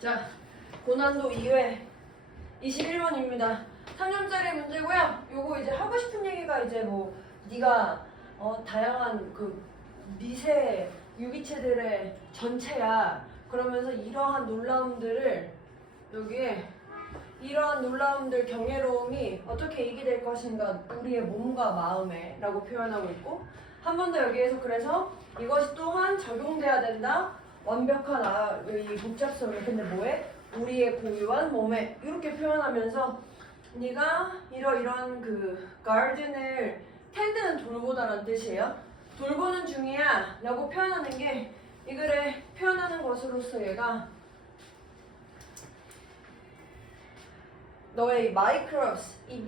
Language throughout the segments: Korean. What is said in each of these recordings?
자, 고난도 2회 21번입니다. 3점짜리 문제고요. 요거 이제 하고 싶은 얘기가 이제 뭐 네가 다양한 그 미세 유기체들의 전체야. 그러면서 이러한 놀라움들을 여기에 이러한 놀라움들 경이로움이 어떻게 이기될 것인가 우리의 몸과 마음에 라고 표현하고 있고 한 번 더 여기에서 그래서 이것이 또한 적용돼야 된다. 완벽한 이 복잡성에 근데 뭐에? 우리의 고유한 몸에 이렇게 표현하면서 네가 이러이러한 그 가든을 텐드는 돌보다라는 뜻이에요. 돌보는 중이야 라고 표현하는 게 이 글에 표현하는 것으로서 얘가 너의 마이크로스 이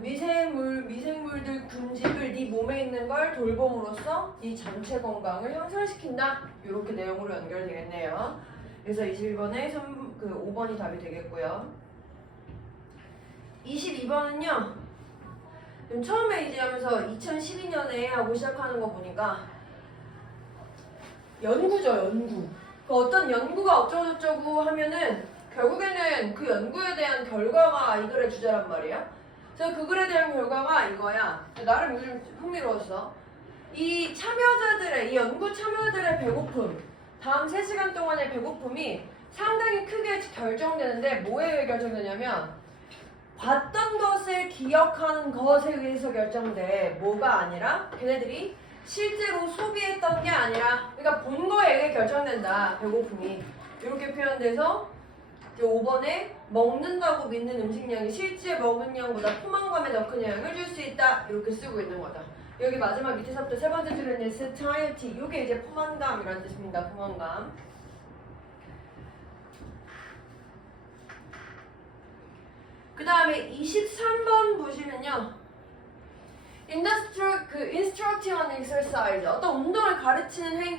미생물들 군집을 네 몸에 있는 걸 돌봄으로써 네 전체 건강을 향상시킨다. 이렇게 내용으로 연결되겠네요. 그래서 21번에 5번이 답이 되겠고요. 22번은요. 처음에 이제 하면서 2012년에 하고 시작하는 거 보니까 연구죠, 연구. 그 어떤 연구가 어쩌고저쩌고 하면은 결국에는 그 연구에 대한 결과가 이 글의 주제란 말이야. 그래서 그 글에 대한 결과가 이거야. 나름 요즘 흥미로웠어. 이 참여자들의, 이 연구 참여자들의 배고픔, 다음 3시간 동안의 배고픔이 상당히 크게 결정되는데 뭐에 의해 결정되냐면 봤던 것을 기억하는 것에 의해서 결정돼. 뭐가 아니라 걔네들이 실제로 소비했던 게 아니라 그러니까 본 거에 의해 결정된다. 배고픔이. 이렇게 표현돼서 5번에 먹는다고 믿는 음식량이 실제 먹은 양보다 포만감에 더 큰 영향을 줄 수 있다. 이렇게 쓰고 있는 거다. 여기 마지막 밑에서부터 세 번째 줄에는 satiety. 이게 이제 포만감이라는 뜻입니다. 포만감. 그 다음에 23번 보시면요. instructing on exercise. 어떤 운동을 가르치는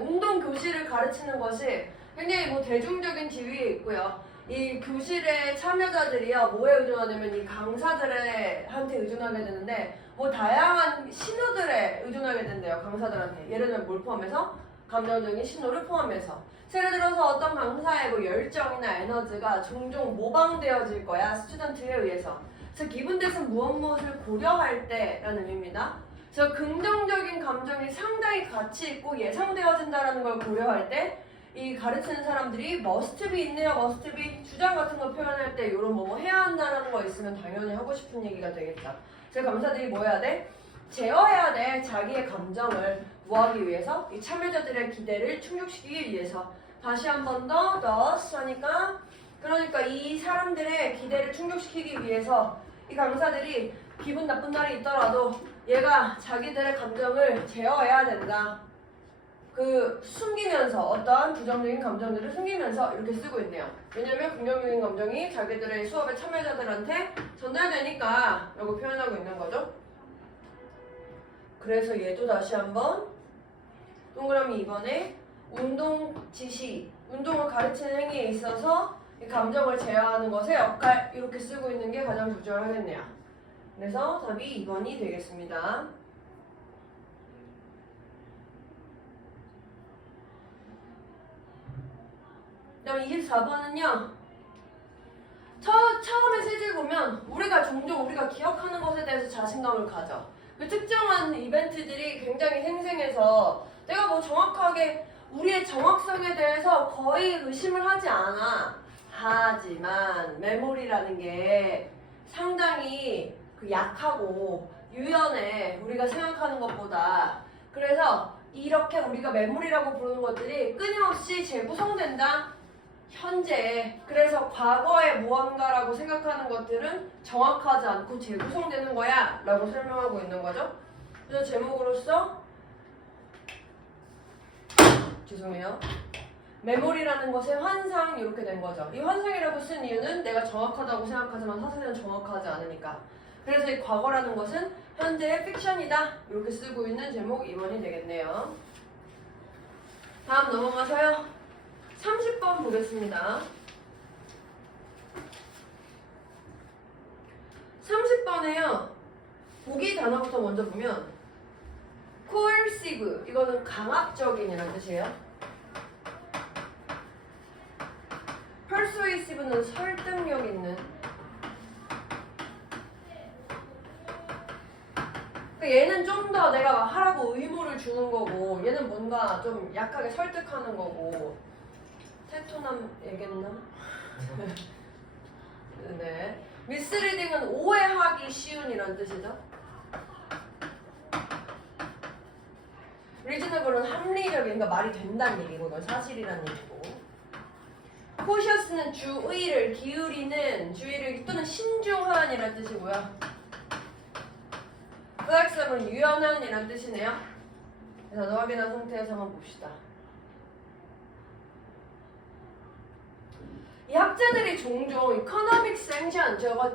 운동 교실을 가르치는 것이 굉장히 뭐 대중적인 지위에 있고요. 이 교실의 참여자들이요. 뭐에 의존하냐면 이 강사들한테 의존하게 되는데 뭐 다양한 신호들에 의존하게 된대요. 강사들한테. 예를 들면 뭘 포함해서? 감정적인 신호를 포함해서. 예를 들어서 어떤 강사의 뭐 열정이나 에너지가 종종 모방되어질 거야. 스튜던트에 의해서. 그래서 기분 대신 무엇을 고려할 때라는 의미입니다. 그래서 긍정적인 감정이 상당히 가치 있고 예상되어진다는 걸 고려할 때 이 가르치는 사람들이 must be 있네요. must be 주장 같은 거 표현할 때 이런 뭐 해야 한다라는 거 있으면 당연히 하고 싶은 얘기가 되겠죠. 그래서 강사들이 뭐 해야 돼? 제어해야 돼. 자기의 감정을 뭐 하기 위해서? 이 참여자들의 기대를 충족시키기 위해서. 다시 한 번 더 thus 하니까 그러니까 이 사람들의 기대를 충족시키기 위해서 이 강사들이 기분 나쁜 날이 있더라도 얘가 자기들의 감정을 제어해야 된다. 숨기면서 어떠한 부정적인 감정들을 숨기면서 이렇게 쓰고 있네요. 왜냐면 긍정적인 감정이 자기들의 수업의 참여자들한테 전달되니까 라고 표현하고 있는 거죠. 그래서 얘도 다시 한번 동그라미 2번에 운동 지시, 운동을 가르치는 행위에 있어서 이 감정을 제어하는 것의 역할 이렇게 쓰고 있는 게 가장 적절하겠네요. 그래서 답이 2번이 되겠습니다. 그 다음 24번은요. 처음에 세 줄 보면 종종 우리가 기억하는 것에 대해서 자신감을 가져. 그 특정한 이벤트들이 굉장히 생생해서 내가 뭐 정확하게 우리의 정확성에 대해서 거의 의심을 하지 않아. 하지만 메모리라는 게 상당히 약하고 유연해. 우리가 생각하는 것보다. 그래서 이렇게 우리가 메모리라고 부르는 것들이 끊임없이 재구성된다. 현재. 그래서 과거의 무언가라고 생각하는 것들은 정확하지 않고 재구성되는 거야 라고 설명하고 있는 거죠. 그래서 제목으로서 죄송해요. 메모리라는 것의 환상 이렇게 된 거죠. 이 환상이라고 쓴 이유는 내가 정확하다고 생각하지만 사실은 정확하지 않으니까. 그래서 이 과거라는 것은 현재의 픽션이다. 이렇게 쓰고 있는 제목 2번이 되겠네요. 다음 넘어가서요. 30번 보겠습니다. 30번에요. 보기 단어부터 먼저 보면 coercive 이거는 강압적인이라는 뜻이에요. persuasive는 설득력 있는. 얘는 좀 더 내가 막 하라고 의무를 주는 거고 얘는 뭔가 좀 약하게 설득하는 거고. 테토남 얘겠나? 네. 미스리딩은 오해하기 쉬운 이란 뜻이죠. 리즈너블은 합리적인, 그러니까 말이 된다는 얘기고 이건 사실이라는 얘기고. cautious는 주의를 기울이는, 주의를 또는 신중한 이란 뜻이고요. flexible은 유연한 이란 뜻이네요. 단어 확인한 상태에서 한번 봅시다. 이 학자들이 종종 economic sanction, 저거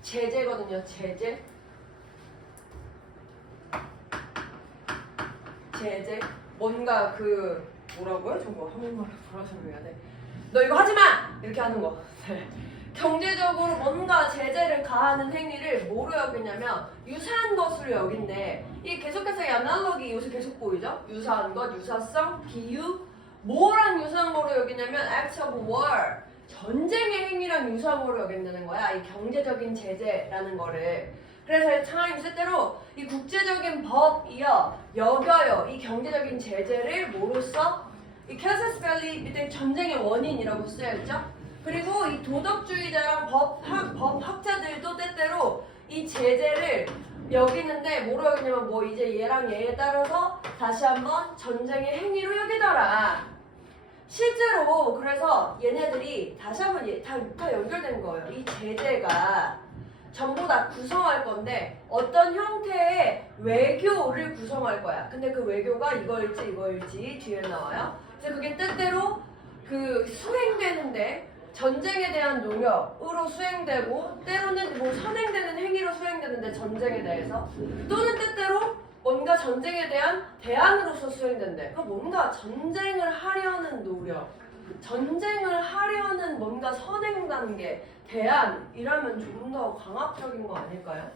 제재거든요. 제재. 뭔가 그 뭐라고요? 저거 한국말로 돌아서 해야 돼. 너 이거 하지 마! 이렇게 하는 거. 경제적으로 뭔가 제재를 가하는 행위를 뭐로 여기냐면 유사한 것으로 여긴데, 이게 계속해서 이 아날로기 요새 계속 보이죠? 유사한 것, 유사성, 비유. 뭐랑 유사한 거로 여기냐면 act of war, 전쟁의 행위랑 유사한 거로 여긴다는 거야. 이 경제적인 제재라는 거를. 그래서 타임스 때때로 이 국제적인 법이요 여겨요. 이 경제적인 제재를 뭐로써? 이 캐서스 밸리 밑에 전쟁의 원인이라고 쓰여있죠. 그리고 이 도덕주의자랑 법학자들도 때때로 이 제재를 여기는데 뭐로 여기냐면 뭐 이제 얘랑 얘에 따라서 다시 한번 전쟁의 행위로 여기더라. 실제로 그래서 얘네들이 다시 한번 다 연결된 거예요. 이 제재가 전부 다 구성할 건데 어떤 형태의 외교를 구성할 거야. 근데 그 외교가 이거일지 뒤에 나와요. 그래서 그게 때때로 그 수행되는데 전쟁에 대한 노력으로 수행되고, 때로는 뭐 선행되는 행위로 수행되는데 전쟁에 대해서, 또는 때때로 뭔가 전쟁에 대한 대안으로서 수행된대. 그러니까 뭔가 전쟁을 하려는 노력, 전쟁을 하려는 뭔가 선행 단계, 대안이라면 좀 더 강압적인 거 아닐까요?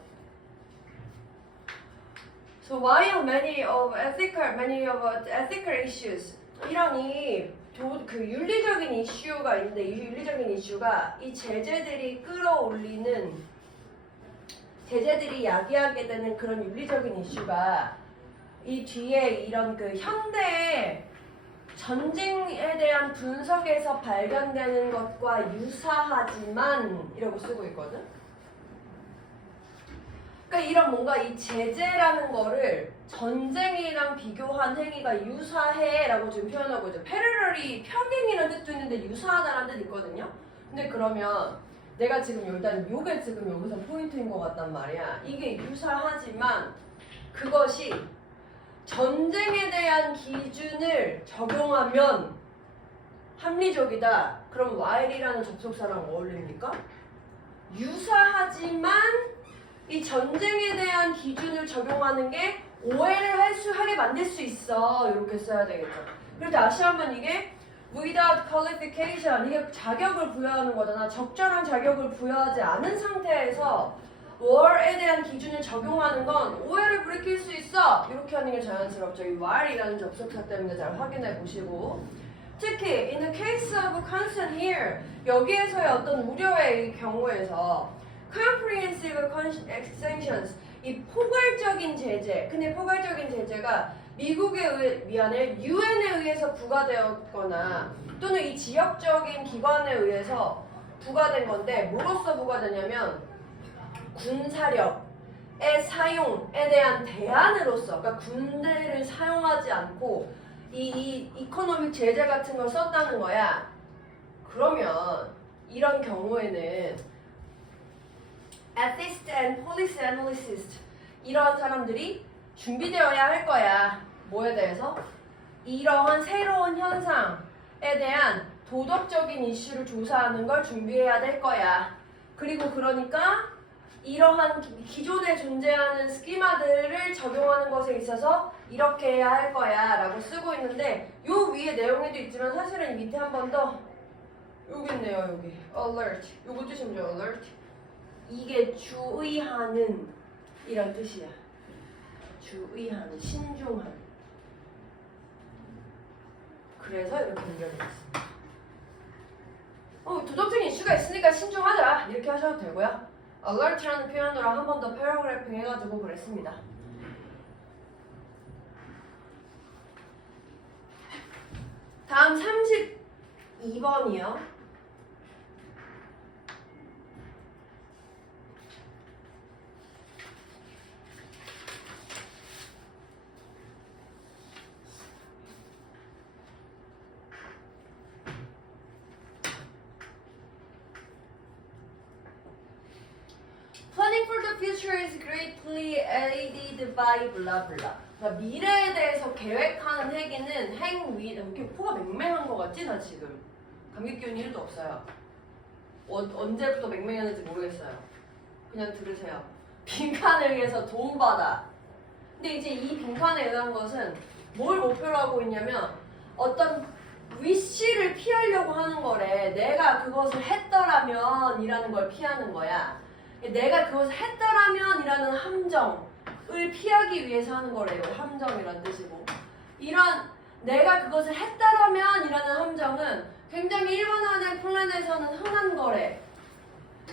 So while many of ethical issues, 이런 그 윤리적인 이슈가 있는데, 이 윤리적인 이슈가 이 제재들이 끌어올리는, 제재들이 야기하게 되는 그런 윤리적인 이슈가 이 뒤에 이런 그 현대의 전쟁에 대한 분석에서 발견되는 것과 유사하지만 이라고 쓰고 있거든. 그러니까 이런 뭔가 이 제재라는 거를 전쟁이랑 비교한 행위가 유사해 라고 지금 표현하고 있죠. 패러럴이 평행이라는 뜻도 있는데 유사하다는 뜻 있거든요. 근데 그러면 내가 지금 일단 요게 지금 여기서 포인트인 것 같단 말이야. 이게 유사하지만 그것이 전쟁에 대한 기준을 적용하면 합리적이다. 그럼 while이라는 접속사랑 어울립니까? 유사하지만 이 전쟁에 대한 기준을 적용하는 게 오해를 하게 만들 수 있어. 이렇게 써야 되겠죠. 그리고 다시 한번 이게 without qualification, 이게 자격을 부여하는 거잖아. 적절한 자격을 부여하지 않은 상태에서 war에 대한 기준을 적용하는 건 오해를 불러일으킬 수 있어. 이렇게 하는 게 자연스럽죠. 이 while이라는 접속사 때문에 잘 확인해 보시고, 특히 in the case of consent here, 여기에서의 어떤 우려의 경우에서 comprehensive sanctions, 이 포괄적인 제재. 근데 포괄적인 제재가 미국에 유엔에 의해서 부과되었거나 또는 이 지역적인 기관에 의해서 부과된 건데, 뭐로써 부과되냐면 군사력의 사용에 대한 대안으로서, 그러니까 군대를 사용하지 않고 이 이코노믹 제재 같은 걸 썼다는 거야. 그러면 이런 경우에는 ethist and policy analyst, 이러한 사람들이 준비되어야 할 거야. 뭐에 대해서? 이러한 새로운 현상에 대한 도덕적인 이슈를 조사하는 걸 준비해야 될 거야. 그리고 그러니까 이러한 기존에 존재하는 스키마들을 적용하는 것에 있어서 이렇게 해야 할 거야 라고 쓰고 있는데, 요 위에 내용에도 있지만 사실은 밑에 한 번 더 여기 있네요. 여기 alert, 요거 뜻이 뭐죠? alert, 이게 주의하는 이런 뜻이야. 주의하는, 신중한. 그래서 이렇게 연결되어 있습니다. 도덕적인 이슈가 있으니까 신중하자 이렇게 하셔도 되고요. alert라는 표현으로 한 번 더 패러그래핑 해가지고 그랬습니다. 다음 32번이요. Planning for the future is greatly aided by blah blah. 그러니까 미래에 대해서 계획하는 행위는 행위. 이렇게 코가 맹맹한 것 같지? 나 지금 감기 기운이 1도 없어요. 언제부터 맹맹했는지 모르겠어요. 그냥 들으세요. 빈칸을 위해서 도움받아. 근데 이제 이 빈칸에 의한 것은 뭘 목표로 하고 있냐면 어떤 위시를 피하려고 하는 거래. 내가 그것을 했더라면 이라는 걸 피하는 거야. 내가 그것을 했더라면 이라는 함정을 피하기 위해서 하는 거래요. 함정이란 뜻이고. 이런 내가 그것을 했더라면 이라는 함정은 굉장히 일반화된 플랜에서는 흔한 거래.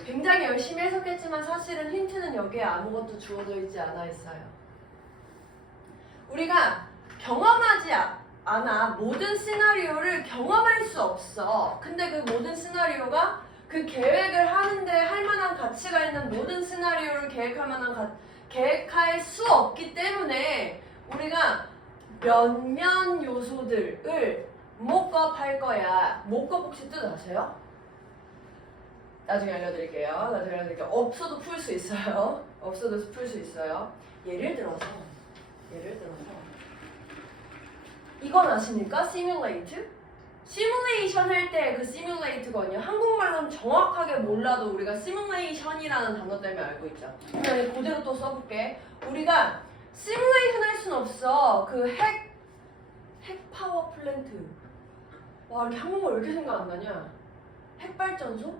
굉장히 열심히 해석했지만 사실은 힌트는 여기에 아무것도 주어져 있지 않아 있어요. 우리가 경험하지 않아. 모든 시나리오를 경험할 수 없어. 근데 그 모든 시나리오가 그 계획을 하는데 할 만한 가치가 있는 모든 시나리오를 계획할 수 없기 때문에 우리가 몇몇 요소들을 목겁할 거야. 목겁 혹시 뜻 아세요? 나중에 알려드릴게요. 없어도 풀 수 있어요. 없어도 풀 수 있어요. 예를 들어서 이건 아십니까? 시뮬레이트? 시뮬레이션 할 때 그 시뮬레이트거든요. 한국말로는 정확하게 몰라도 우리가 시뮬레이션이라는 단어 때문에 알고 있죠. 그냥 그대로 또 써볼게. 우리가 시뮬레이션 할 순 없어. 그 핵 파워 플랜트. 와, 이렇게 한국말 왜 이렇게 생각 안 나냐? 핵발전소?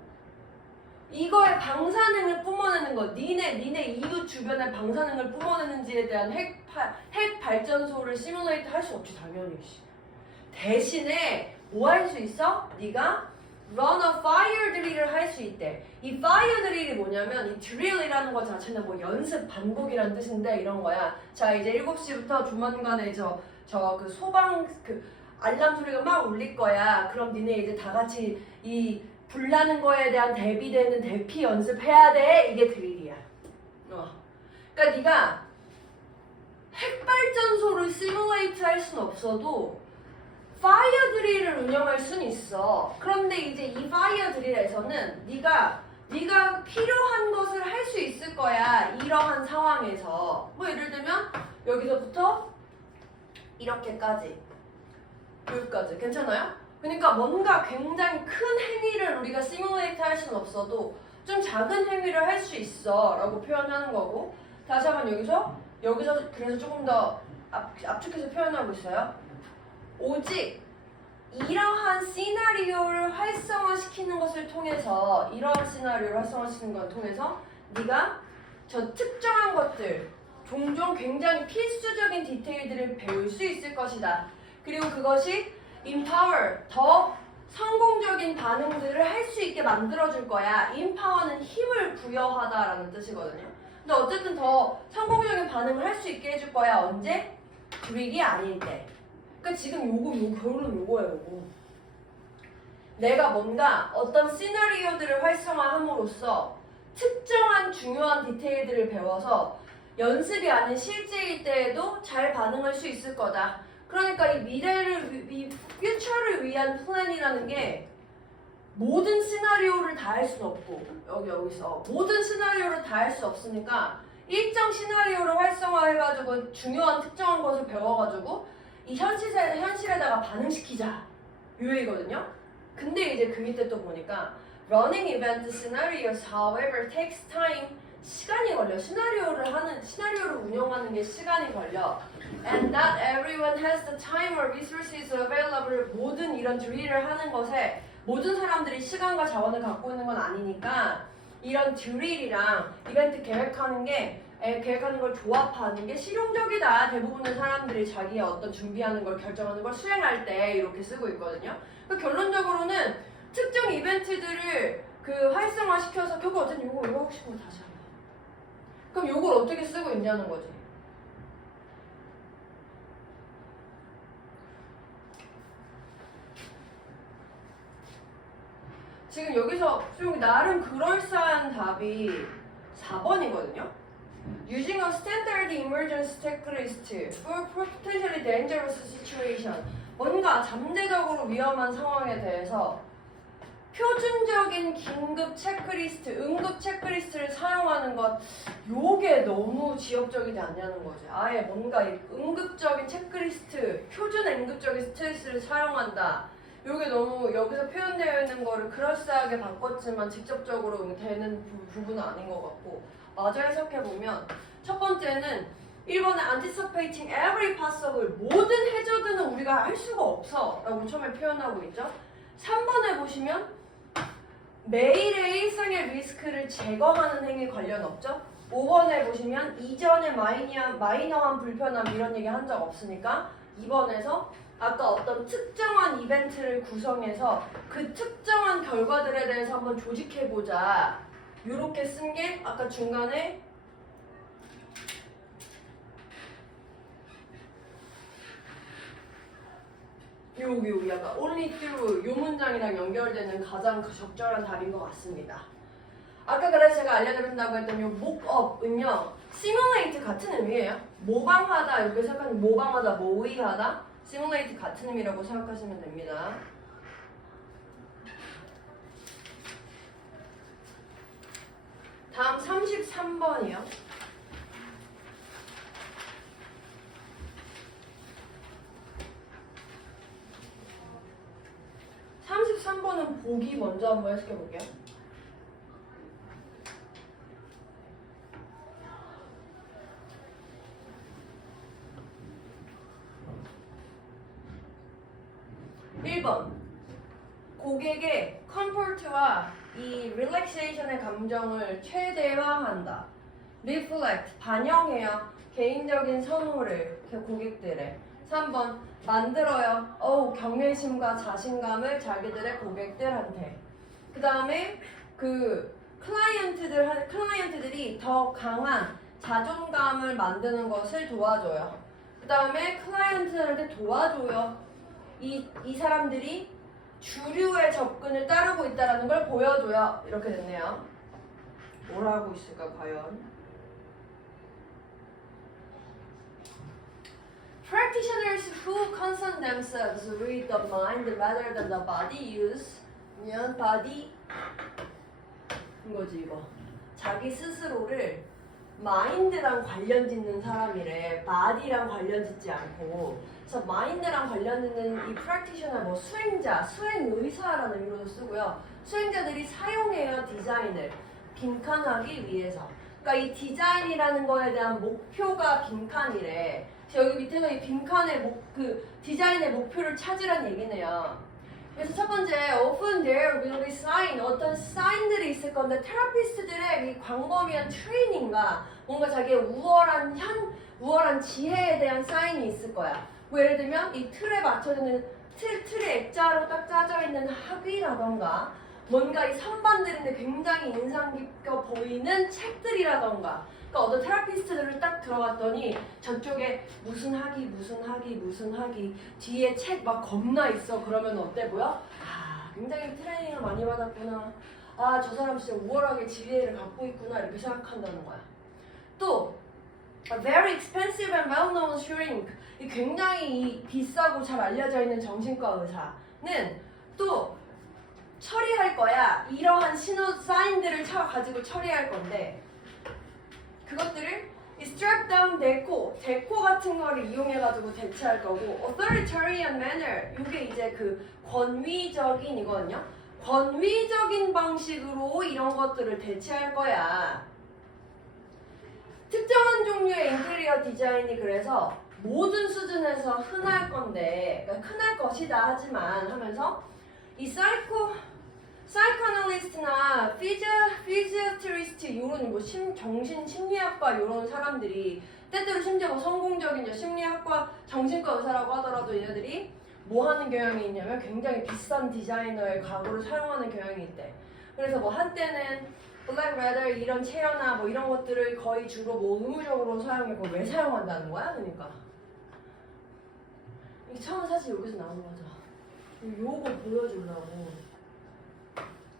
이거의 방사능을 뿜어내는 거. 니네 이웃 주변에 방사능을 뿜어내는지에 대한 핵 발전소를 시뮬레이트 할 수 없지, 당연히. 대신에 뭐 할 수 있어? 네가 run a fire drill을 할 수 있대. 이 fire drill이 뭐냐면 이 drill이라는 것 자체는 뭐 연습 반복이라는 뜻인데 이런 거야. 자, 이제 7시부터 조만간에 그 소방 그 알람 소리가 막 울릴 거야. 그럼 니네 이제 다 같이 이 불나는 거에 대한 대비되는 대피 연습해야 돼. 이게 드릴이야. 그러니까 네가 핵발전소를 시뮬레이트 할 순 없어도 파이어 드릴을 운영할 순 있어. 그런데 이제 이 파이어 드릴에서는 네가 필요한 것을 할 수 있을 거야. 이러한 상황에서. 뭐 예를 들면 여기서부터 이렇게까지, 여기까지. 괜찮아요? 그러니까 뭔가 굉장히 큰 행위를 우리가 시뮬레이트 할 수는 없어도 좀 작은 행위를 할 수 있어 라고 표현하는 거고. 다시 한번 여기서 그래서 조금 더 압축해서 표현하고 있어요. 오직 이러한 시나리오를 활성화시키는 것을 통해서 네가 저 특정한 것들, 종종 굉장히 필수적인 디테일들을 배울 수 있을 것이다. 그리고 그것이 empower, 더 성공적인 반응들을 할 수 있게 만들어줄 거야. empower는 힘을 부여하다라는 뜻이거든요. 근데 어쨌든 더 성공적인 반응을 할 수 있게 해줄 거야. 언제? 드릴이 아닐 때. 그러니까 지금 결론은 요거예요. 내가 뭔가 어떤 시나리오들을 활성화함으로써 특정한 중요한 디테일들을 배워서 연습이 아닌 실제일 때에도 잘 반응할 수 있을 거다. 그러니까 이 퓨처를 위한 플랜이라는 게 모든 시나리오를 다 할 수는 없고 여기서 모든 시나리오를 다 할 수 없으니까 일정 시나리오를 활성화해가지고 중요한 특정한 것을 배워가지고 이 현실에다가 반응시키자 요얘기거든요. 근데 이제 그 밑에 또 보니까 running event scenarios however takes time. 시간이 걸려. 시나리오를 운영하는 게 시간이 걸려. And not everyone has the time or resources available. 모든 이런 드릴을 하는 것에 모든 사람들이 시간과 자원을 갖고 있는 건 아니니까 이런 드릴이랑 이벤트 계획하는 걸 조합하는 게 실용적이다. 대부분의 사람들이 자기의 어떤 준비하는 걸 결정하는 걸 수행할 때 이렇게 쓰고 있거든요. 그러니까 결론적으로는 특정 이벤트들을 그 활성화시켜서 결국 어쨌든 이거 하고 싶은 거 다시 한다. 그럼 이걸 어떻게 쓰고 있냐는 거지. 지금 여기서 좀 나름 그럴싸한 답이 4번이거든요. Using a standard emergency checklist for potentially dangerous situation. 뭔가 잠재적으로 위험한 상황에 대해서 표준적인 긴급 체크리스트, 응급 체크리스트를 사용하는 것, 요게 너무 지역적이지 않냐는 거지. 아예 뭔가 응급적인 체크리스트, 표준 응급적인 스트레스를 사용한다. 요게 너무 여기서 표현되어 있는 거를 그럴싸하게 바꿨지만 직접적으로 되는 부분은 아닌 것 같고, 마저 해석해보면 첫 번째는 1번에 anticipating every possible, 모든 해저드는 우리가 할 수가 없어 라고 처음에 표현하고 있죠. 3번에 보시면 매일의 일상의 리스크를 제거하는 행위 관련 없죠. 5번에 보시면 이전에 마이너한 불편함 이런 얘기 한 적 없으니까 2번에서 아까 어떤 특정한 이벤트를 구성해서 그 특정한 결과들에 대해서 한번 조직해보자. 요렇게 쓴 게 아까 중간에 여기 약간 only through 요 문장이랑 연결되는 가장 적절한 답인 것 같습니다. 아까 그래서 제가 알려드린다고 했던 요 mockup은요 simulate 같은 의미예요. 모방하다 이렇게 생각하면 모방하다, 모의하다, simulate 같은 의미라고 생각하시면 됩니다. 다음 33번이요. 33번은 보기 먼저 한번 해석해 볼게요. 고객의 컴포트와 이 릴렉세이션의 감정을 최대화한다. reflect, 반영해요. 개인적인 선호를 고객들의. 3번, 만들어요. 경외심과 자신감을 자기들의 고객들한테. 그 다음에 그 클라이언트들이 더 강한 자존감을 만드는 것을 도와줘요. 그 다음에 클라이언트들한테 도와줘요. 이 사람들이 주류의 접근을 따르고 있다는 걸 보여줘요. 이렇게 됐네요. 뭘 하고 있을까 과연? Practitioners who concern themselves with the mind rather than the body use 면 body 이거지 이거. 자기 스스로를 마인드랑 관련 짓는 사람이래. 바디랑 관련 짓지 않고. 그래서 마인드랑 관련 짓는 이 프랙티셔너 뭐 수행자, 수행의사라는 의미로도 쓰고요. 수행자들이 사용해요 디자인을 빈칸하기 위해서. 그러니까 이 디자인이라는 거에 대한 목표가 빈칸이래. 여기 밑에서 이 빈칸의 그 디자인의 목표를 찾으란 얘기네요. 그래서 첫 번째, often there will be sign, 어떤 사인들이 있을 건데 테라피스트들의 이 광범위한 트레이닝과 뭔가 자기의 우월한 지혜에 대한 사인이 있을 거야. 뭐 예를 들면 이 틀에 맞춰지는 틀의 액자로 딱 짜져 있는 학위라던가 뭔가 이 선반들인데 굉장히 인상 깊어 보이는 책들이라던가. 그러니까 어떤 테라피스트들을 딱 들어갔더니 저쪽에 무슨 학위 뒤에 책 막 겁나 있어. 그러면 어때 보여? 굉장히 트레이닝을 많이 받았구나. 저 사람 진짜 우월하게 지혜를 갖고 있구나. 이렇게 생각한다는 거야. 또 a very expensive and well-known shrink, 이 굉장히 비싸고 잘 알려져 있는 정신과 의사는 또 처리할 거야. 이러한 신호 사인들을 가지고 처리할 건데 그것들을 이 strap down 데코 같은 거를 이용해가지고 대체할 거고 authoritarian manner, 이게 이제 그 권위적인 이거든요. 권위적인 방식으로 이런 것들을 대체할 거야. 특정한 종류의 인테리어 디자인이 그래서 모든 수준에서 흔할 건데, 그러니까 흔할 것이다 하지만 하면서 이 사이코애널리스트나 피지어트리스트 이런 뭐 정신 심리학과 이런 사람들이 때때로 심지어 뭐 성공적인 심리학과 정신과 의사라고 하더라도 얘네들이 뭐 하는 경향이 있냐면 굉장히 비싼 디자이너의 가구를 사용하는 경향이 있대. 그래서 뭐 한때는 블랙 레더 이런 체어나 뭐 이런 것들을 거의 주로 뭐 의무적으로 사용했고 왜 사용한다는 거야? 그러니까 이 처음 사실 여기서 나온 거죠. 요거 보여주려고.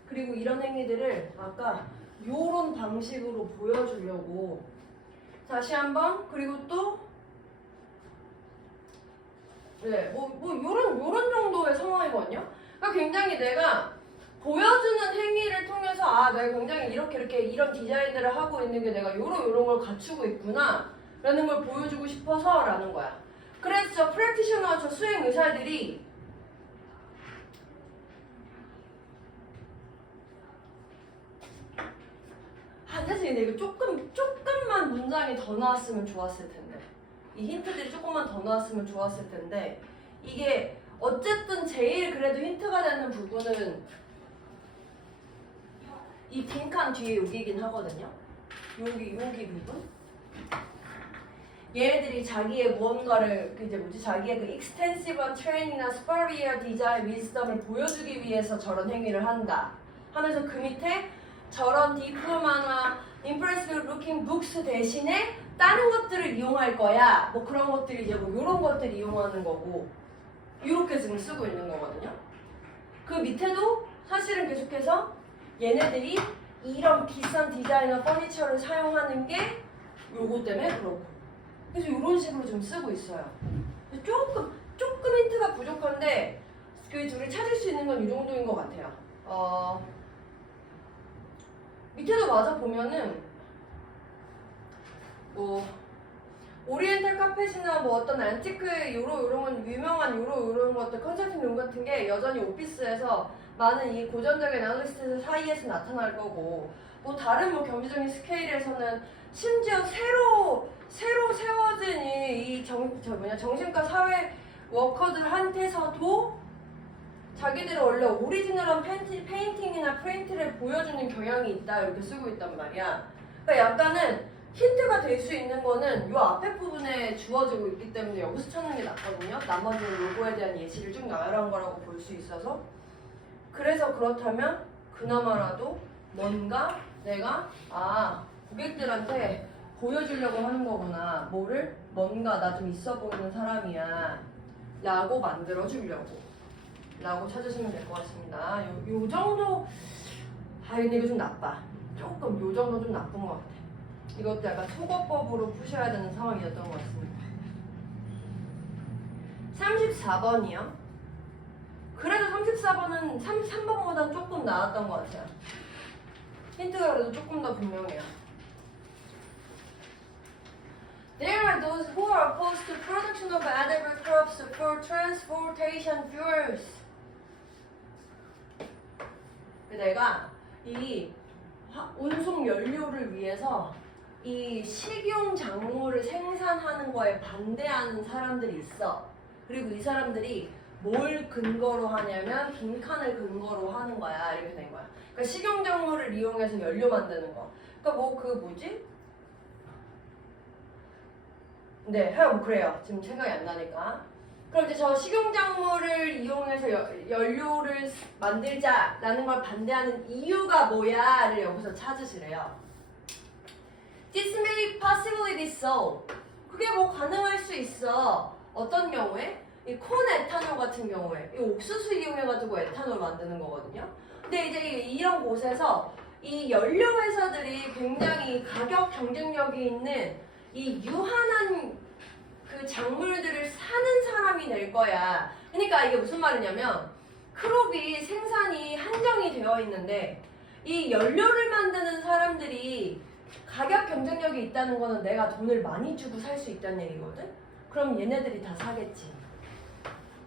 그리고 이런 행위들을 아까 요런 방식으로 보여주려고 다시 한번. 그리고 또 네, 요런 정도의 상황이거든요. 그러니까 굉장히 내가 보여주는 행위를 통해서 아, 내가 굉장히 이렇게 이런 디자인들을 하고 있는 게 내가 요런 걸 갖추고 있구나 라는 걸 보여주고 싶어서 라는 거야. 그래서 저 프랙티셔너, 저 수행 의사들이 사실 근데 이거 조금만 문장이 더 나왔으면 좋았을 텐데 이 힌트들이 조금만 더 나왔으면 좋았을 텐데 이게 어쨌든 제일 그래도 힌트가 되는 부분은 이 빈칸 뒤에 여기긴 하거든요. 여기 부분. 얘네들이 자기의 무언가를 자기의 그 extensive training이나 superior design wisdom을 보여주기 위해서 저런 행위를 한다 하면서 그 밑에 저런 디플로마나 impressive looking books 대신에 다른 것들을 이용할 거야. 뭐 그런 것들이 이제 뭐 이런 것들 이용하는 거고 이렇게 지금 쓰고 있는 거거든요. 그 밑에도 사실은 계속해서 얘네들이 이런 비싼 디자이너 퍼니처를 사용하는 게 요거 때문에 그렇고 그래서 이런 식으로 좀 쓰고 있어요. 조금 힌트가 부족한데 그 둘이 찾을 수 있는 건 이 정도인 것 같아요. 밑에도 맞아 보면은 뭐 오리엔탈 카펫이나 뭐 어떤 안티크의 요런 유명한 요런 것들 컨설팅 룸 같은 게 여전히 오피스에서 많은 이 고전적인 애널리스트 사이에서 나타날 거고 뭐 다른 뭐 경제적인 스케일에서는 심지어 새로 세워진 정신과 사회 워커들한테서도 자기들이 원래 오리지널한 페인팅이나 프린트를 보여주는 경향이 있다 이렇게 쓰고 있단 말이야. 그러니까 약간은 힌트가 될 수 있는 거는 이 앞에 부분에 주어지고 있기 때문에 여기서 찾는 게 낫거든요. 나머지는 요거에 대한 예시를 좀 나열한 거라고 볼 수 있어서. 그래서 그렇다면 그나마라도 뭔가 내가 고객들한테 보여주려고 하는 거구나. 뭔가 나 좀 있어 보이는 사람이야 라고 만들어 주려고 라고 찾으시면 될 것 같습니다. 요 정도 근데 이거 좀 나빠. 조금 요 정도 좀 나쁜 것 같아. 이것도 약간 속어법으로 푸셔야 되는 상황이었던 것 같습니다. 34번이요. 그래도 34번은 33번보다 조금 나았던 것 같아요. 힌트가 그래도 조금 더 분명해요. There are those who are opposed to production of edible crops for transportation fuels. 내가 이 운송 연료를 위해서 이 식용 작물을 생산하는 거에 반대하는 사람들이 있어. 그리고 이 사람들이 뭘 근거로 하냐면 빈칸을 근거로 하는 거야. 이렇게 된 거야. 그러니까 식용 작물을 이용해서 연료 만드는 거. 그러니까 네, 그래요. 지금 생각이 안 나니까. 그럼 이제 저 식용작물을 이용해서 연료를 만들자라는 걸 반대하는 이유가 뭐야를 여기서 찾으시래요. This may possibly be so. 그게 뭐 가능할 수 있어. 어떤 경우에? 이 콘 에탄올 같은 경우에 이 옥수수 이용해가지고 에탄올 만드는 거거든요. 근데 이제 이런 곳에서 이 연료 회사들이 굉장히 가격 경쟁력이 있는 이 유한한 그 작물들을 사는 사람이 될 거야. 그러니까 이게 무슨 말이냐면 크롭이 생산이 한정이 되어 있는데 이 연료를 만드는 사람들이 가격 경쟁력이 있다는 거는 내가 돈을 많이 주고 살 수 있다는 얘기거든. 그럼 얘네들이 다 사겠지.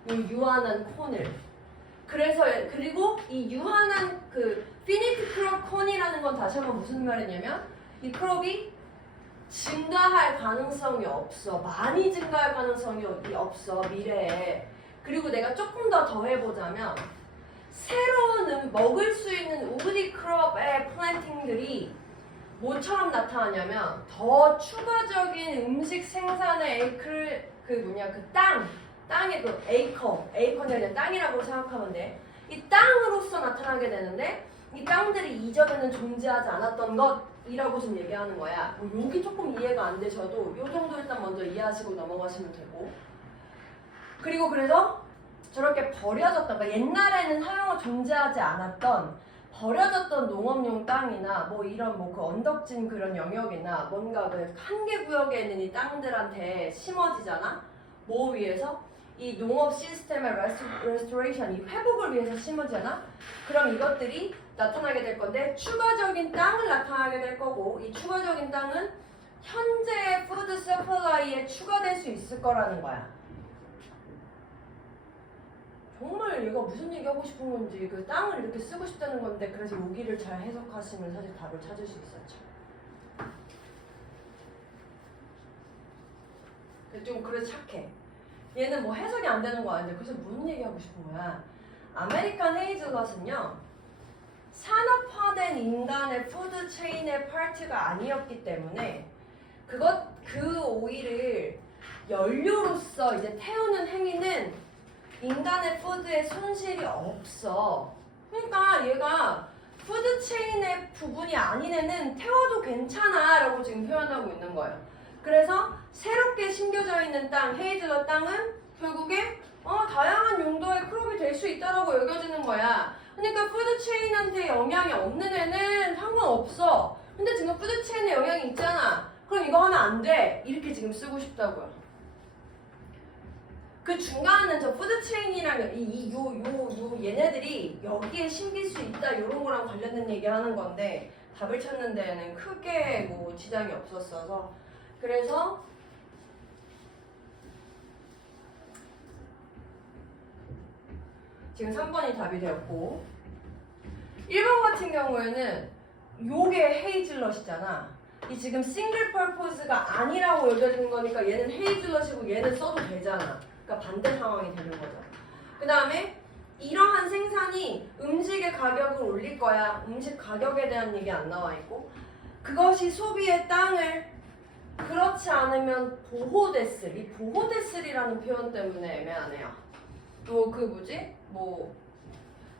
이 유한한 콘을. 그리고 이 유한한 그 피니트 크롭 콘이라는 건 다시 한번 무슨 말이냐면 이 크롭이 증가할 가능성이 없어. 많이 증가할 가능성이 없어. 미래에. 그리고 내가 조금 더 해보자면 새로운 먹을 수 있는 우디 크롭의 플랜팅들이 뭐처럼 나타나냐면 더 추가적인 음식 생산의 땅 땅의 그 에이컨에 대한 땅이라고 생각하면 돼. 이 땅으로서 나타나게 되는데 이 땅들이 이전에는 존재하지 않았던 것이라고 좀 얘기하는 거야. 뭐 여기 조금 이해가 안 되셔도 요 정도 일단 먼저 이해하시고 넘어가시면 되고. 그리고 그래서 저렇게 버려졌던, 그러니까 옛날에는 사용어 존재하지 않았던 버려졌던 농업용 땅이나 뭐 이런 뭐 그 언덕진 그런 영역이나 뭔가 그 한계 구역에 있는 이 땅들한테 심어지잖아. 뭐 위해서? 이 농업 시스템의 레스토레이션, 이 회복을 위해서 심어지잖아. 그럼 이것들이 나타나게 될 건데 추가적인 땅을 나타나게 될 거고 이 추가적인 땅은 현재의 푸드 서플라이에 추가될 수 있을 거라는 거야. 정말 얘가 무슨 얘기하고 싶은 건지 그 땅을 이렇게 쓰고 싶다는 건데 그래서 여기를 잘 해석하시면 사실 답을 찾을 수 있었죠. 좀 그래서 착해. 얘는 뭐 해석이 안 되는 거 아닌데 그래서 무슨 얘기하고 싶은 거야. 아메리칸 헤이즐넛은요 산업화된 인간의 푸드 체인의 파트가 아니었기 때문에 그 오일을 연료로서 이제 태우는 행위는 인간의 푸드에 손실이 없어. 그러니까 얘가 푸드 체인의 부분이 아닌 애는 태워도 괜찮아 라고 지금 표현하고 있는 거예요. 그래서 새롭게 심겨져 있는 땅, 헤이즐넛 땅은 결국에 다양한 용도의 크롭이 될 수 있다라고 여겨지는 거야. 그러니까 푸드 체인한테 영향이 없는 애는 상관없어. 근데 지금 푸드 체인에 영향이 있잖아. 그럼 이거 하면 안 돼. 이렇게 지금 쓰고 싶다고요. 그 중간은 저 푸드 체인이랑 얘네들이 여기에 심길 수 있다 이런 거랑 관련된 얘기하는 건데 답을 찾는 데에는 크게 뭐 지장이 없었어서 그래서 지금 3번이 답이 되었고 1번 같은 경우에는 요게 헤이즐넛이잖아. 이 지금 싱글 퍼포즈가 아니라고 여겨지는 거니까 얘는 헤이즐넛이고 얘는 써도 되잖아. 그러니까 반대 상황이 되는 거죠. 그 다음에 이러한 생산이 음식의 가격을 올릴 거야. 음식 가격에 대한 얘기 안 나와 있고 그것이 소비의 땅을 그렇지 않으면 보호됐을 이 보호됐을이라는 표현 때문에 애매하네요. 또 그 뭐지? 뭐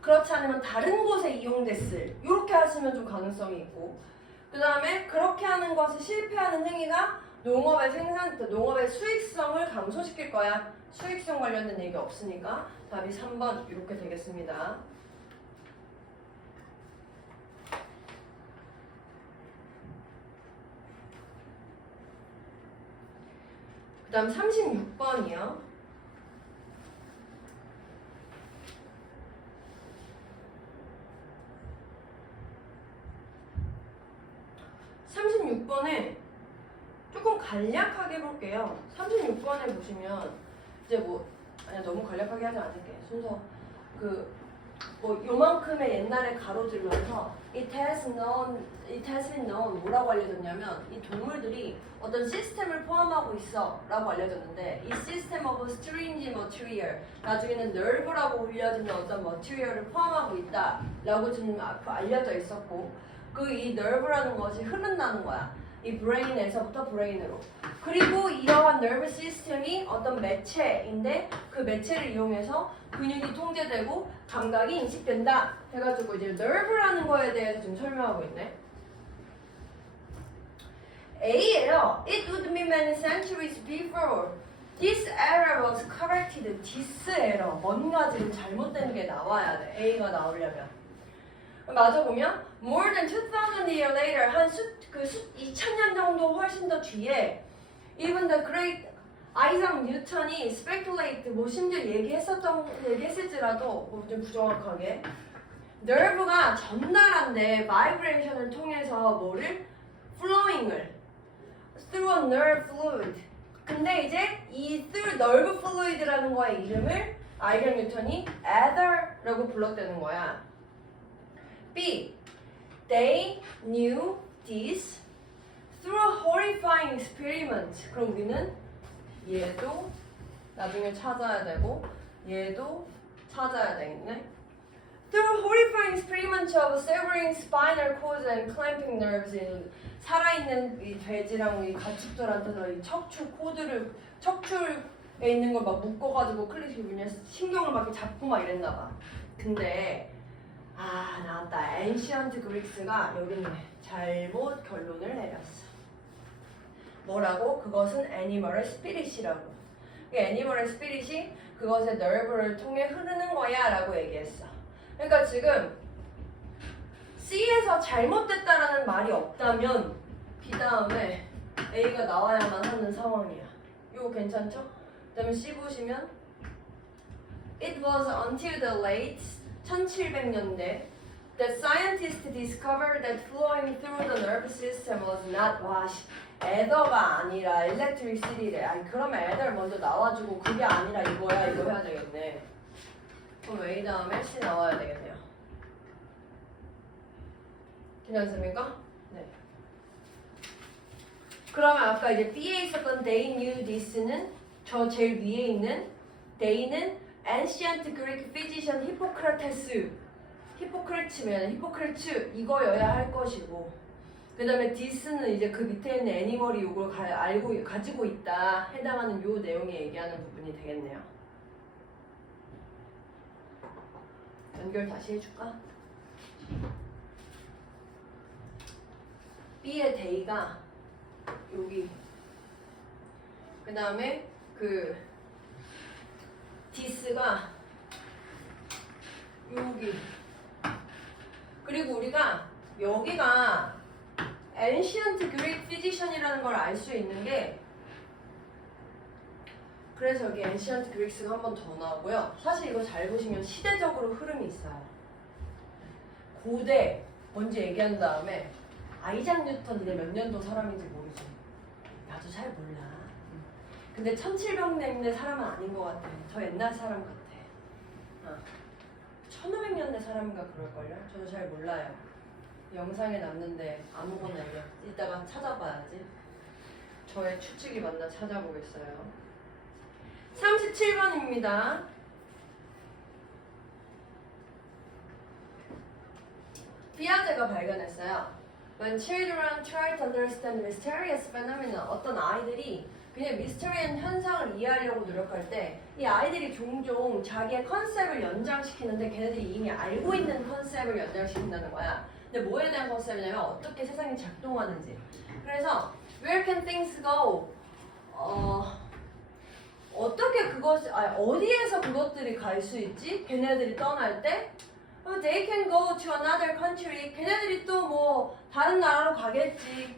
그렇지 않으면 다른 곳에 이용됐을 이렇게 하시면 좀 가능성이 있고 그 다음에 그렇게 하는 것이 실패하는 행위가 농업의 수익성을 감소시킬 거야. 수익성 관련된 얘기 없으니까 답이 3번 이렇게 되겠습니다. 그 다음 36번이요. 조금 간략하게 볼게요. 36번에 보시면 이제 뭐 아니야 너무 간략하게 하지 않을게. 순서 뭐 요만큼의 옛날에 가로질러서 it has been known 뭐라고 알려졌냐면 이 동물들이 어떤 시스템을 포함하고 있어 라고 알려졌는데 이 system of strange material 나중에는 nerve라고 불려지는 어떤 material을 포함하고 있다 라고 지금 알려져 있었고 이 nerve라는 것이 흐른다는 거야. 이 브레인에서부터 브레인으로. 그리고 이러한 nerve 시스템이 어떤 매체인데 그 매체를 이용해서 근육이 통제되고 감각이 인식된다 해가지고 이제 nerve라는 거에 대해서 지금 설명하고 있네. A예요. It would be many centuries before this error was corrected. This error. 뭔가 지금 잘못된 게 나와야 돼. A가 나오려면. 맞아 보면 more than 2000 years later 한 2000년 정도 훨씬 더 뒤에 even the great 아이작 뉴턴이 speculate 뭐 심지어 얘기했을지라도 뭐 좀 부정확하게 nerve가 전달한데 vibration을 통해서 뭐를 flowing을 through a nerve fluid 근데 이제 이 nerve fluid라는 거의 이름을 아이작 뉴턴이 ether라고 불렀다는 거야. B. They knew this through a horrifying experiment. 그럼 우리는 얘도 나중에 찾아야 되고 얘도 찾아야 되겠네. Through a horrifying experiment of severing spinal cords and clamping nerves. 살아있는 이 돼지랑 이 가축들한테서 이 척추 있는 걸 막 묶어가지고 클릭 신경을 막 이렇게 잡고 막 이랬나 봐. 근데 나왔다. Ancient Greeks가 여기 있네. 잘못 결론을 내렸어. 뭐라고? 그것은 Animal Spirit이라고. Animal Spirit이 그것의 nerve를 통해 흐르는 거야 라고 얘기했어. 그러니까 지금 C에서 잘못됐다라는 말이 없다면 B 다음에 A가 나와야만 하는 상황이야. 이거 괜찮죠? 그 다음에 C 보시면 It was until the late 1700년대 that scientists discovered that flowing through the nervous system was not ether가 아니라 electricity래. 아니 그러면 ether 먼저 나와주고 그게 아니라 이거야. 이거 해야 되겠네. 그럼 A 다음에 C 나와야 되겠네요. 괜찮습니까? 네. 그러면 아까 이제 B에 있었던 they knew this는 저 제일 위에 있는 they는 ancient Greek physician 히포크라테스 이거여야 할 것이고 그 다음에 this는 이제 그 밑에 있는 애니멀이 이걸 가지고 있다 해당하는 요 내용에 얘기하는 부분이 되겠네요. 연결 다시 해줄까? B의 day가 여기 그 다음에 그 this가 여기 그리고 우리가 여기가 Ancient Greek Physician이라는 걸 알 수 있는 게 그래서 여기 Ancient Greeks가 한 번 더 나오고요. 사실 이거 잘 보시면 시대적으로 흐름이 있어요. 고대 먼저 얘기한 다음에 아이작 뉴턴 이제 몇 년도 사람인지 모르지. 나도 잘 몰라. 근데 1700년대 사람은 아닌 것 같아. 더 옛날 사람 같아. 1500년대 사람인가 그럴걸요? 저도 잘 몰라요. 영상에 남는데 아무거나 이따가 찾아봐야지. 저의 추측이 맞나 찾아보겠어요. 37번입니다. 피아제가 발견했어요. When children try to understand mysterious phenomena, 어떤 아이들이 그냥 미스터리한 현상을 이해하려고 노력할 때 이 아이들이 종종 자기의 컨셉을 연장시키는데 걔네들이 이미 알고 있는 컨셉을 연장시킨다는 거야. 근데 뭐에 대한 컨셉이냐면 어떻게 세상이 작동하는지. 그래서 Where can things go? 어떻게 어디에서 그것들이 갈 수 있지? 걔네들이 떠날 때 They can go to another country. 걔네들이 또 뭐 다른 나라로 가겠지.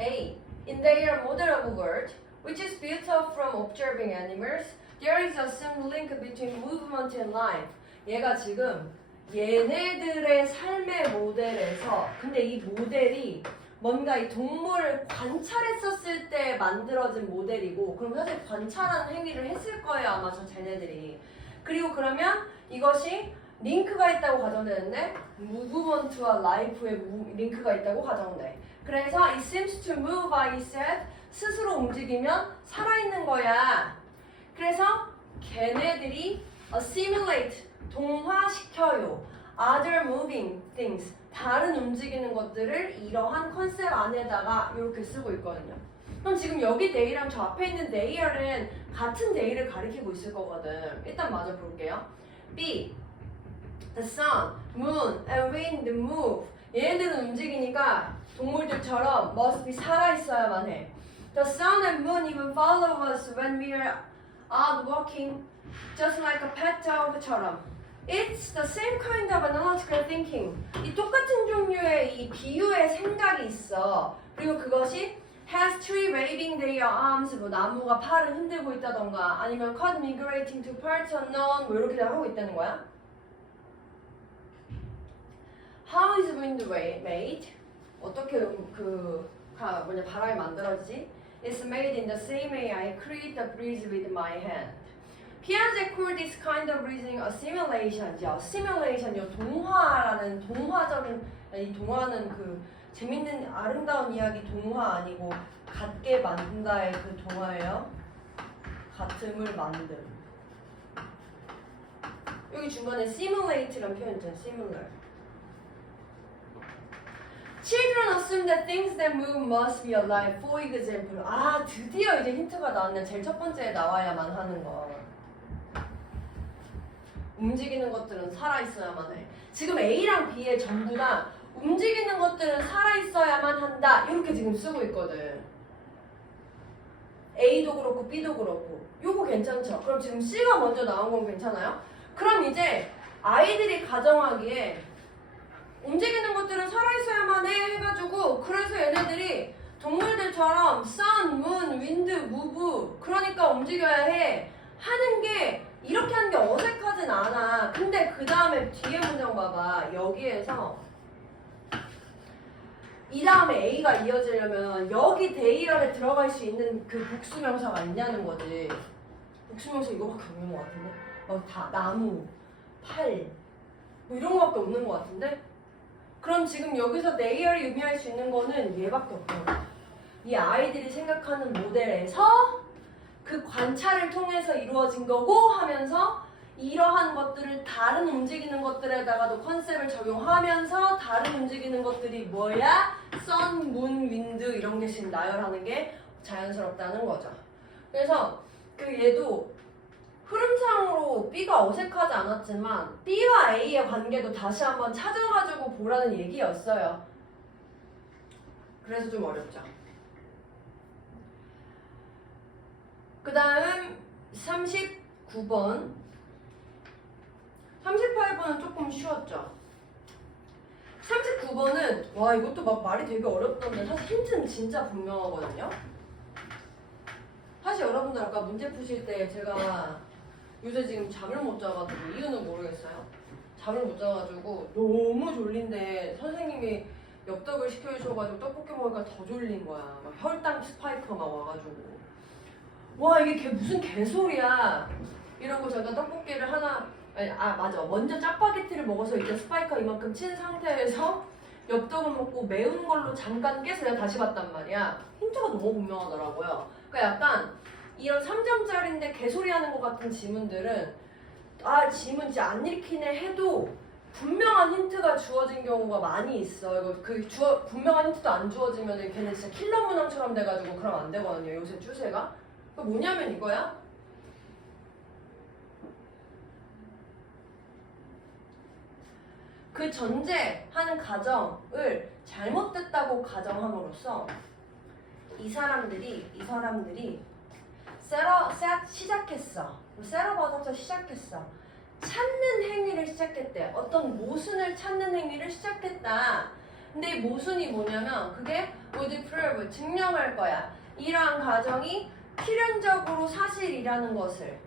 A. In their model of world, which is built up from observing animals, there is a some link between movement and life. 얘가 지금 얘네들의 삶의 모델에서 근데 이 모델이 뭔가 이 동물을 관찰했었을 때 만들어진 모델이고 그럼 사실 관찰하는 행위를 했을 거예요 아마 쟤네들이. 그리고 그러면 이것이 링크가 있다고 가정되는데 무브먼트와 라이프에 링크가 있다고 가정돼. 그래서 it seems to move, I said. 스스로 움직이면 살아있는 거야. 그래서 걔네들이 assimilate, 동화시켜요. Other moving things, 다른 움직이는 것들을 이러한 컨셉 안에다가 이렇게 쓰고 있거든요. 그럼 지금 여기 day랑 저 앞에 있는 day는 같은 day를 가리키고 있을 거거든. 일단 마저 볼게요. B. The sun, moon, and wind move. 얘네들은 움직이니까 동물들처럼 must be 살아있어야만 해. The sun and moon even follow us when we are out walking, just like a pet dog처럼. It's the same kind of analytical thinking. 이 똑같은 종류의 이 비유의 생각이 있어. 그리고 그것이 has tree waving their arms, 뭐 나무가 팔을 흔들고 있다던가 아니면 cod migrating to parts unknown 뭐 이렇게 하고 있다는 거야. How is wind made? 어떻게 바람이 만들어지지? It's made in the same way I create the breeze with my hand. Piaget called this kind of reasoning assimilation. assimilation, 이 동화라는 동화적인 이 동화는 그 재밌는 아름다운 이야기 동화 아니고 같게 만든다의 그 동화예요. 같음을 만듦. 여기 중간에 simulate라는 표현 있잖아요. similar. Children assume that things that move must be alive. For example. 아, 드디어 이제 힌트가 나왔네. 제일 첫 번째에 나와야만 하는 거. 움직이는 것들은 살아있어야만 해. 지금 A랑 B의 전부 다 움직이는 것들은 살아있어야만 한다. 이렇게 지금 쓰고 있거든. A도 그렇고 B도 그렇고. 요거 괜찮죠? 그럼 지금 C가 먼저 나온 건 괜찮아요? 그럼 이제 아이들이 가정하기에 움직이는 것들은 살아있어야만 해 해가지고 그래서 얘네들이 동물들처럼 sun, moon, wind, move 그러니까 움직여야 해 하는 게 이렇게 하는 게 어색하진 않아. 근데 그 다음에 뒤에 문장 봐봐. 여기에서 이 다음에 A가 이어지려면 여기 대의열에 들어갈 수 있는 그 복수명사가 있냐는 거지. 복수명사 이거밖에 없는 것 같은데? 다 나무, 팔, 뭐 이런 거밖에 없는 것 같은데? 그럼 지금 여기서 대의열이 의미할 수 있는 거는 얘밖에 없다고. 이 아이들이 생각하는 모델에서 그 관찰을 통해서 이루어진 거고 하면서 이러한 것들을 다른 움직이는 것들에다가도 컨셉을 적용하면서 다른 움직이는 것들이 뭐야? 선, 문, 윈드 이런 게 지금 나열하는 게 자연스럽다는 거죠. 그래서 그 얘도 흐름상으로 B가 어색하지 않았지만 B와 A의 관계도 다시 한번 찾아가지고 보라는 얘기였어요. 그래서 좀 어렵죠. 그 다음 39번 38번은 조금 쉬웠죠. 39번은 와 이것도 막 말이 되게 어렵던데 사실 힌트는 진짜 분명하거든요. 사실 여러분들 아까 문제 푸실 때 제가 요새 지금 잠을 못 자가지고 이유는 모르겠어요. 잠을 못 자가지고 너무 졸린데 선생님이 엽떡을 시켜주셔가지고 떡볶이 먹으니까 더 졸린 거야. 막 혈당 스파이크가 막 와가지고 와 이게 무슨 개소리야 이러고 제가 떡볶이를 하나 맞아 먼저 짜파게티를 먹어서 이제 스파이크가 이만큼 친 상태에서 엽떡을 먹고 매운 걸로 잠깐 깨서 내가 다시 봤단 말이야. 힌트가 너무 분명하더라고요. 그러니까 약간 이런 3점짜리인데 개소리 하는 것 같은 지문들은 지문 진짜 안 읽히네 해도 분명한 힌트가 주어진 경우가 많이 있어. 이거 분명한 힌트도 안 주어지면 걔는 진짜 킬러 문항처럼 돼가지고 그러면 안 되거든요. 요새 추세가. 뭐냐면 이거야. 그 전제하는 가정을 잘못됐다고 가정함으로써 이 사람들이 시작했어. 셋업하자마자 시작했어. 찾는 행위를 시작했대. 어떤 모순을 찾는 행위를 시작했다. 근데 이 모순이 뭐냐면 그게 would prove 증명할 거야. 이러한 가정이 필연적으로 사실이라는 것을.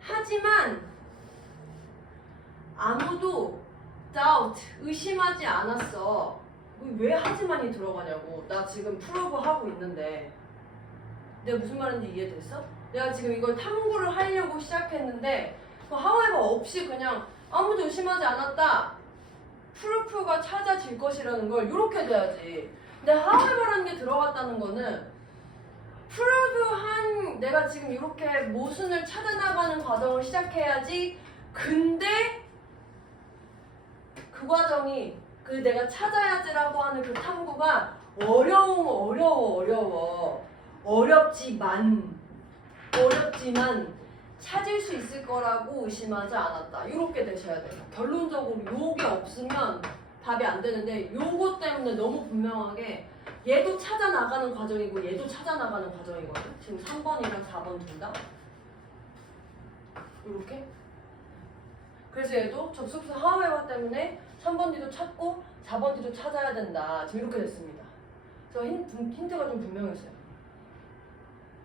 하지만 아무도 doubt 의심하지 않았어. 왜 하지만이 들어가냐고. 나 지금 프로브 하고 있는데 내가 무슨 말인지 이해됐어? 내가 지금 이걸 탐구를 하려고 시작했는데 however 없이 그냥 아무도 의심하지 않았다. 프루프가 찾아질 것이라는 걸 이렇게 돼야지. 근데 however라는 게 들어갔다는 거는 프루브한 내가 지금 이렇게 모순을 찾아나가는 과정을 시작해야지. 근데 그 과정이 그 내가 찾아야지라고 하는 그 탐구가 어렵지만 찾을 수 있을 거라고 의심하지 않았다. 이렇게 되셔야 돼요. 결론적으로 요게 없으면 답이 안 되는데 요거 때문에 너무 분명하게 얘도 찾아나가는 과정이고 얘도 찾아나가는 과정이거든. 지금 3번이랑 4번 둘 다. 이렇게. 그래서 얘도 접속사 하웨어 때문에 3번 뒤도 찾고 4번 뒤도 찾아야 된다. 지금 이렇게 됐습니다. 그래서 힌트가 좀 분명했어요.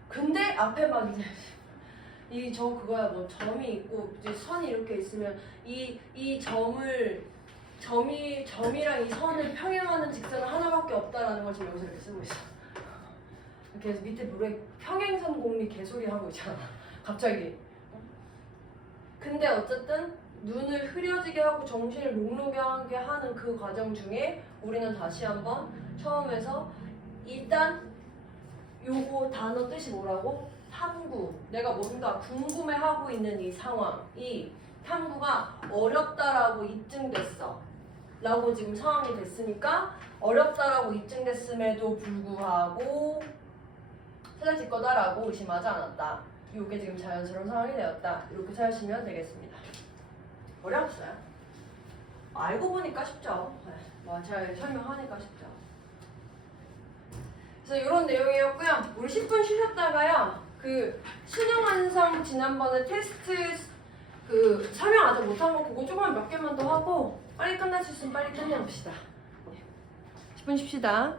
근데 앞에 막 이제 그거야 뭐 점이 있고 이제 선이 이렇게 있으면 이 점이랑 이 선을 평행하는 직선은 하나밖에 없다라는 걸 지금 여기서 이렇게 쓰고 있어. 이렇게 해서 밑에 물에 평행선 공리 개소리 하고 있잖아. 갑자기. 근데 어쨌든 눈을 흐려지게 하고 정신을 몽롱하게 하는 그 과정 중에 우리는 다시 한번 처음에서 일단 요거 단어 뜻이 뭐라고? 탐구. 내가 뭔가 궁금해하고 있는 이 상황, 이 탐구가 어렵다라고 입증됐어. 라고 지금 상황이 됐으니까 어렵다라고 입증됐음에도 불구하고 찾아질 거다라고 의심하지 않았다. 이게 지금 자연스러운 상황이 되었다. 이렇게 찾으시면 되겠습니다. 어렵어요? 알고 보니까 쉽죠. 네, 뭐 잘 설명하니까 쉽죠. 그래서 이런 내용이었고요. 우리 10분 쉬셨다가요. 그 신용환상 지난번에 테스트 그 설명 아직 못한 거 그거 조금만 몇 개만 더 하고 빨리 끝날 수 있으면 빨리 끝내봅시다. 10분 쉽시다.